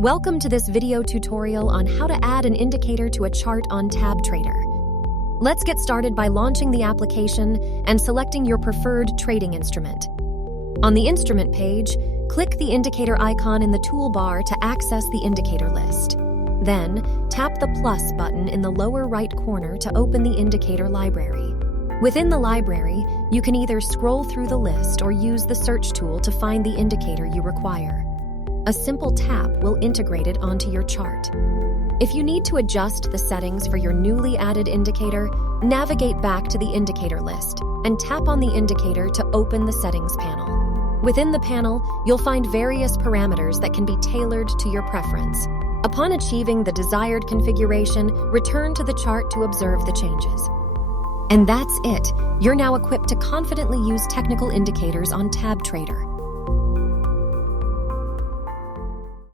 Welcome to this video tutorial on how to add an indicator to a chart on TabTrader. Let's get started by launching the application and selecting your preferred trading instrument. On the instrument page, click the indicator icon in the toolbar to access the indicator list. Then, tap the plus button in the lower right corner to open the indicator library. Within the library, you can either scroll through the list or use the search tool to find the indicator you require. A simple tap will integrate it onto your chart. If you need to adjust the settings for your newly added indicator, navigate back to the indicator list and tap on the indicator to open the settings panel. Within the panel, you'll find various parameters that can be tailored to your preference. Upon achieving the desired configuration, return to the chart to observe the changes. And that's it. You're now equipped to confidently use technical indicators on TabTrader.